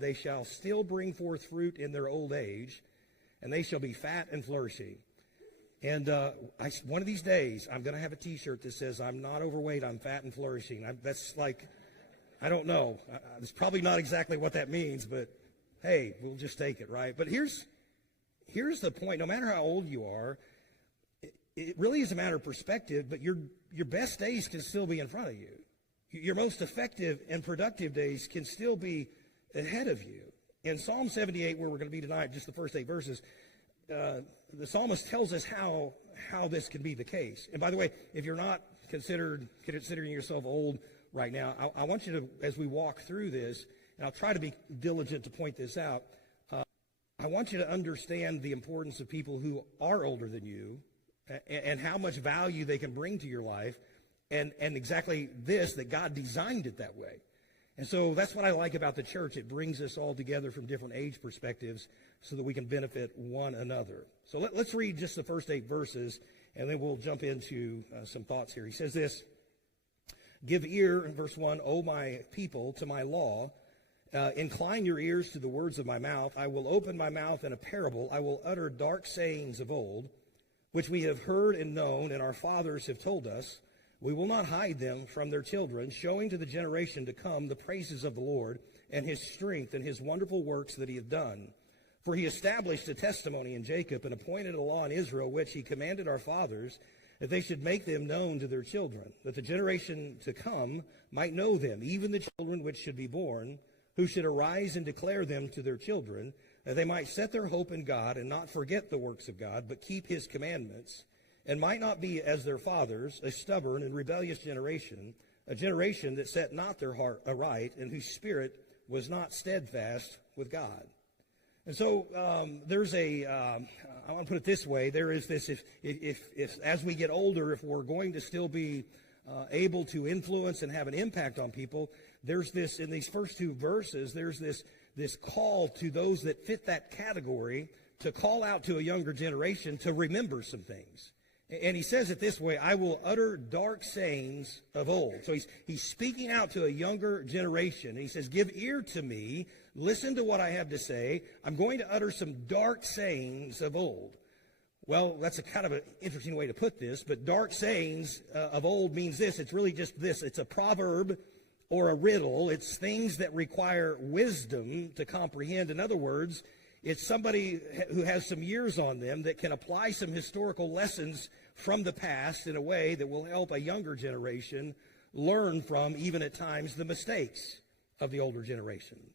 they shall still bring forth fruit in their old age, and they shall be fat and flourishing. And one of these days, I'm going to have a T-shirt that says, I'm not overweight, I'm fat and flourishing. That's like, I don't know. It's probably not exactly what that means, but hey, we'll just take it, right? But here's the point. No matter how old you are, it really is a matter of perspective, but your best days can still be in front of you. Your most effective and productive days can still be ahead of you. In Psalm 78, where we're going to be tonight, just the first 8 verses, the psalmist tells us how this can be the case. And by the way, if you're not considering yourself old right now, I want you to, as we walk through this, and I'll try to be diligent to point this out, I want you to understand the importance of people who are older than you and how much value they can bring to your life, and exactly this, that God designed it that way. And so that's what I like about the church. It brings us all together from different age perspectives so that we can benefit one another. So let's read just the first 8 verses, and then we'll jump into some thoughts here. He says this, "Give ear," in verse 1, "O my people, to my law. Incline your ears to the words of my mouth. I will open my mouth in a parable. I will utter dark sayings of old, which we have heard and known, and our fathers have told us. We will not hide them from their children, showing to the generation to come the praises of the Lord and his strength and his wonderful works that he hath done. For he established a testimony in Jacob and appointed a law in Israel, which he commanded our fathers, that they should make them known to their children, that the generation to come might know them, even the children which should be born, who should arise and declare them to their children, that they might set their hope in God and not forget the works of God, but keep his commandments, and might not be as their fathers, a stubborn and rebellious generation, a generation that set not their heart aright, and whose spirit was not steadfast with God." And so I want to put it this way, there is this, if as we get older, if we're going to still be able to influence and have an impact on people, there's this, in these first 2 verses, there's this call to those that fit that category to call out to a younger generation to remember some things. And he says it this way, "I will utter dark sayings of old." So he's speaking out to a younger generation. And he says, "Give ear to me. Listen to what I have to say. I'm going to utter some dark sayings of old." Well, that's a kind of an interesting way to put this, but dark sayings of old means this. It's really just this. It's a proverb or a riddle. It's things that require wisdom to comprehend. In other words, it's somebody who has some years on them that can apply some historical lessons from the past in a way that will help a younger generation learn from, even at times, the mistakes of the older generation.